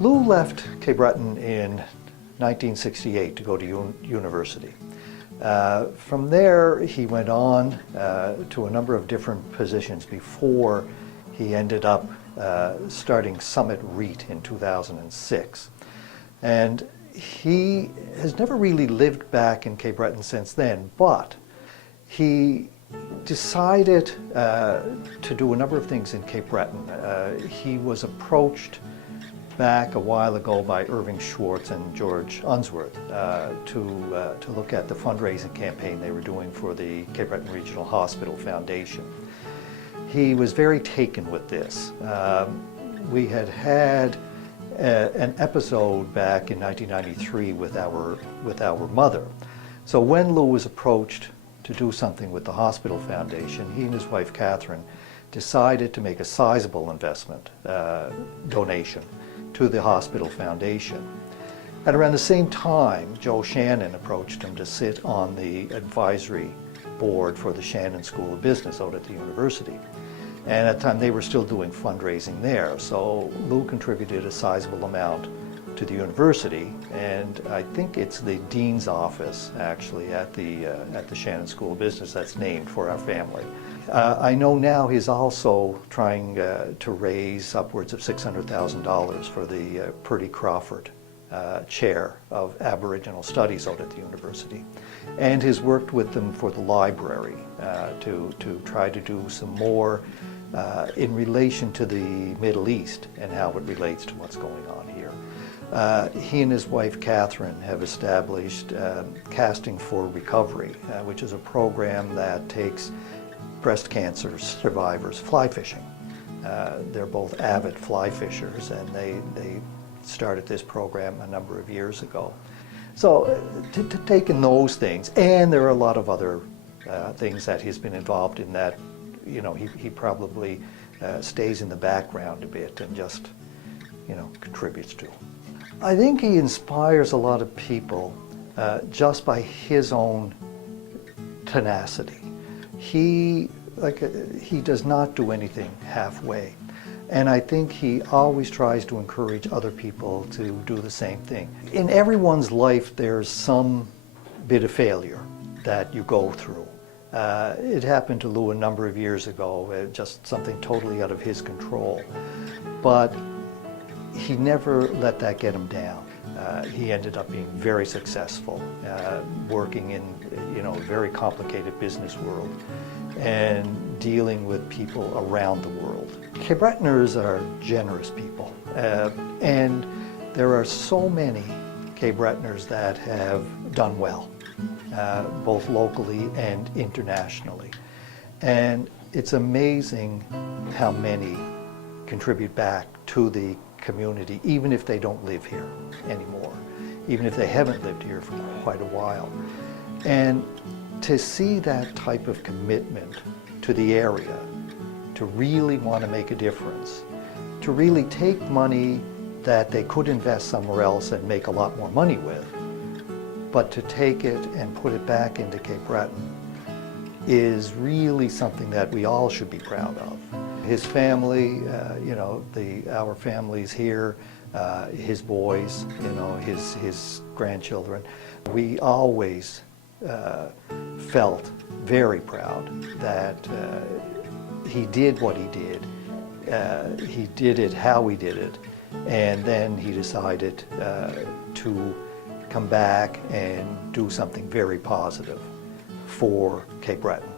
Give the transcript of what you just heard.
Lou left Cape Breton in 1968 to go to university. From there, he went on to a number of different positions before he ended up starting Summit REIT in 2006. And he has never really lived back in Cape Breton since then, but he decided to do a number of things in Cape Breton. He was approached back a while ago by Irving Schwartz and George Unsworth to look at the fundraising campaign they were doing for the Cape Breton Regional Hospital Foundation. He was very taken with this. We had an episode back in 1993 with our mother. So when Lou was approached to do something with the hospital foundation, he and his wife Catherine decided to make a sizable investment donation to the hospital foundation. At around the same time, Joe Shannon approached him to sit on the advisory board for the Shannon School of Business out at the university. And at the time they were still doing fundraising there, so Lou contributed a sizable amount to the university, and I think it's the dean's office actually at the Shannon School of Business that's named for our family. I know now he's also trying to raise upwards of $600,000 for the Purdy Crawford Chair of Aboriginal Studies out at the university, and has worked with them for the library to try to do some more in relation to the Middle East and how it relates to what's going on here. He and his wife Catherine have established Casting for Recovery, which is a program that takes breast cancer survivors fly fishing. They're both avid fly fishers, and they started this program a number of years ago. So to take in those things, and there are a lot of other things that he's been involved in that, you know, he probably stays in the background a bit and just, you know, contributes to. I think he inspires a lot of people just by his own tenacity. He does not do anything halfway. And I think he always tries to encourage other people to do the same thing. In everyone's life, there's some bit of failure that you go through. It happened to Lou a number of years ago, just something totally out of his control. But he never let that get him down. He ended up being very successful, working in, you know, a very complicated business world and dealing with people around the world. Cape Bretoners are generous people, and there are so many Cape Bretoners that have done well, both locally and internationally. And it's amazing how many contribute back to the community, even if they don't live here anymore, even if they haven't lived here for quite a while. And to see that type of commitment to the area, to really want to make a difference, to really take money that they could invest somewhere else and make a lot more money with, but to take it and put it back into Cape Breton is really something that we all should be proud of. His family, you know, our families here, his boys, you know, his grandchildren, we always felt very proud that he did what he did. He did it how he did it, and then he decided to come back and do something very positive for Cape Breton.